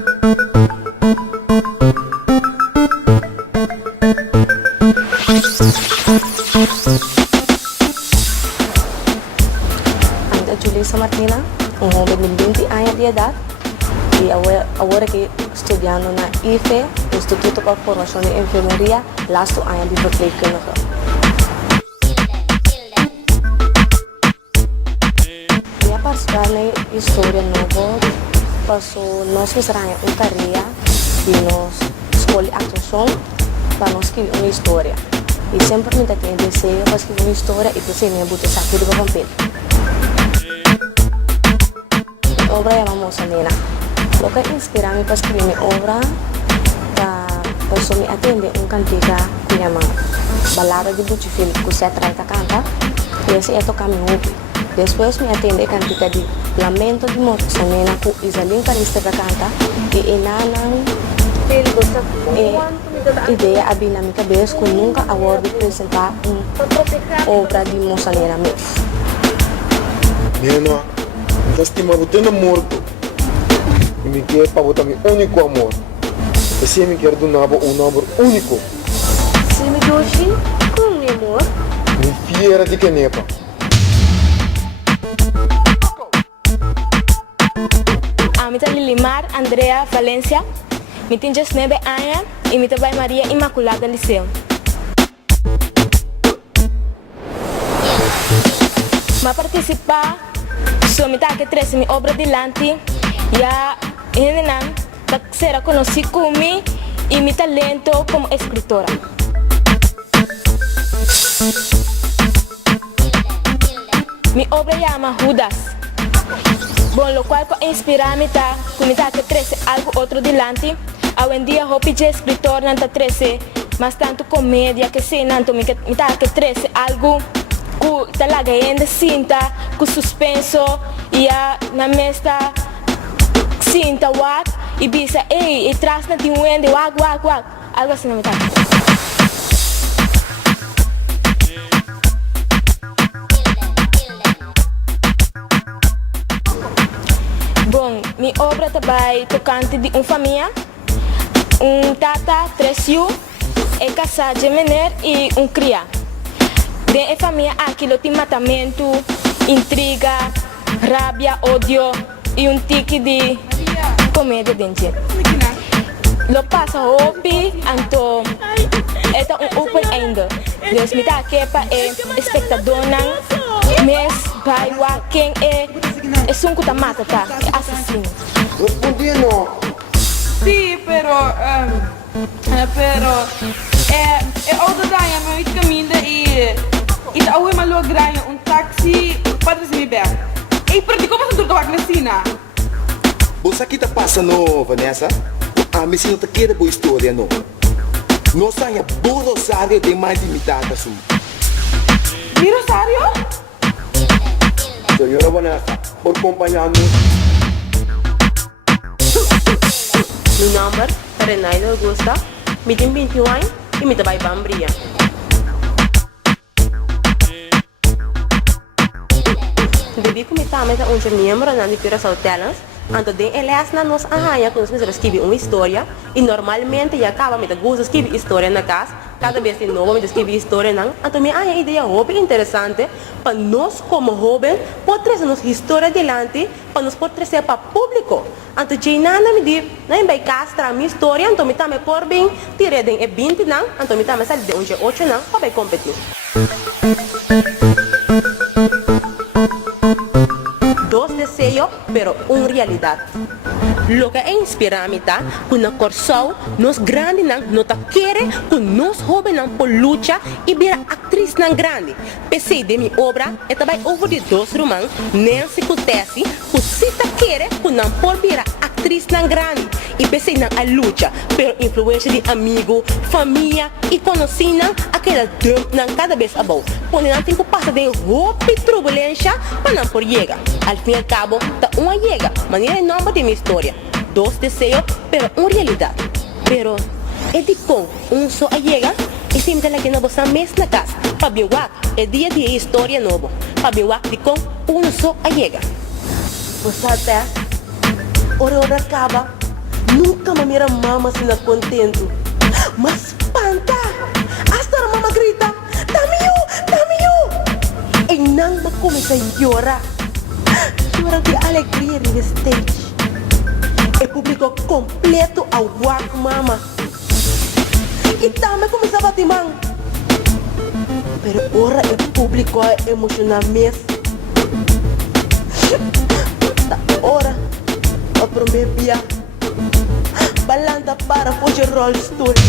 Ando Julissa Martina, um homem de 20 anos de idade e agora que estudando na IFE, Instituto para Formação de Enfermeria, laatste ano de verpleegkundige. Eu participar na história nova, passou nós misranya carreira e nós escolhe atuação para nós escrever uma história. E sempre me tem desejo para escrever uma história e desejo me botar saco de papel. Obra é uma moça nena. O que inspira-me para escrever minha obra para só me atender cantiga que chama Balada de Butchfield, que você traz a canta, e esse é tocar meu hobby. Depois me atende cantiga de Lamento de Moça nena, que Isalin Calista da canta, e enanan ideia abrir na minha cabeça que nunca vou apresentar uma obra de moça nena mesmo. Nena, estima botando morto. E me quer para botar meu único amor. Você me quer donar um amor único. Se me doce com meu amor, Me fiera de canepa. Amita Lilimar Andrea Valencia, me tem 19 anos e me vai Maria Imaculada Liceu. Ma participar, sou me que 13 minha obra de lante, já Renan, tá será conhecido como e meu talento como escritora. Minha obra chama Judas. Bom, lo qual inspira-me tá, como tá que 13 algo outro delante. Hoje em dia eu pedi escritor não tá 13, mas tanto comédia que sei não me tá que 13 algo que tá lá ainda cinta, com suspenso e a na mesta cinta wak e bisa e traz na tem wende wak algo assim não tá. Bom, minha obra também tocante de uma família, tata, 3 filhos, é casado de mulher e cria. Dentro da família aquilo tem matamento, intriga, rabia, ódio e tique de comédia dentro. Lo passa hopi, então é open end. Deus me dá quepa espectador mas vai wa quem é um que mata tá é assassino. Respondiendo. Sí, pero outra daia meu caminho e da ue malo graia taxi para se me ver. E para como você tudo na cena? Você aqui tá passando, Vanessa? A mim não tá querendo boa história não. Não sai a boa Rosário de mais limitada sua. Mi Rosario? Señora Vanessa, por acompañarnos. meu nome é Renaida Augusta, me tem 21 anos e me trabalho para Ambria. Dedico me também a um membro na Diferença Hotelas. Então, elas na nossa arranha, quando nós escrevemos uma história, e normalmente já acaba me gosta de escrever história na casa, cada vez de novo me escrever história não. Então, minha ideia é interessante para nós como jovens, poder trazer nossa história adiante, para nós poder trazer para o público. Então, já nada me diz, não vai castrar minha história, então me também por bem, tirei de 20 não, então me também sair de 8 não, para competir. Dos desejos, pero una realidad. Lo que inspira a mí está que na corso nos grande no ta quiere que nos jóvenes por lucha y ver actriz nan grande. Pensei de mi obra é também over de 2 romans, Nancy Kutesi, que si ta quiere que não por ver actriz nan grande. E pensei na a lucha, pero influência de amigo, família e conheci nan aquela dump nan cada vez a bom. Quando não tem que passar de roupa e turbulência para não por llegar. Al fin y al cabo, ta uma llega, maneira nome de minha história. 2 desejos, pero una realidad. Pero, é com só llega e sempre lá que não você mesmo na casa. Para bem é dia de história novo. Para bem de com só llega. Você até, hora acaba, Nunca me mira mama sin contento. Mas espanta. Hasta a mama grita, dame you. E não me começa a chorar. Chora de alegria no stage. E público completo a walk mama. E também começa a bater mão. Pero ora o público é emocional mesmo. Da ora, a primeira balanda para fugir roll story.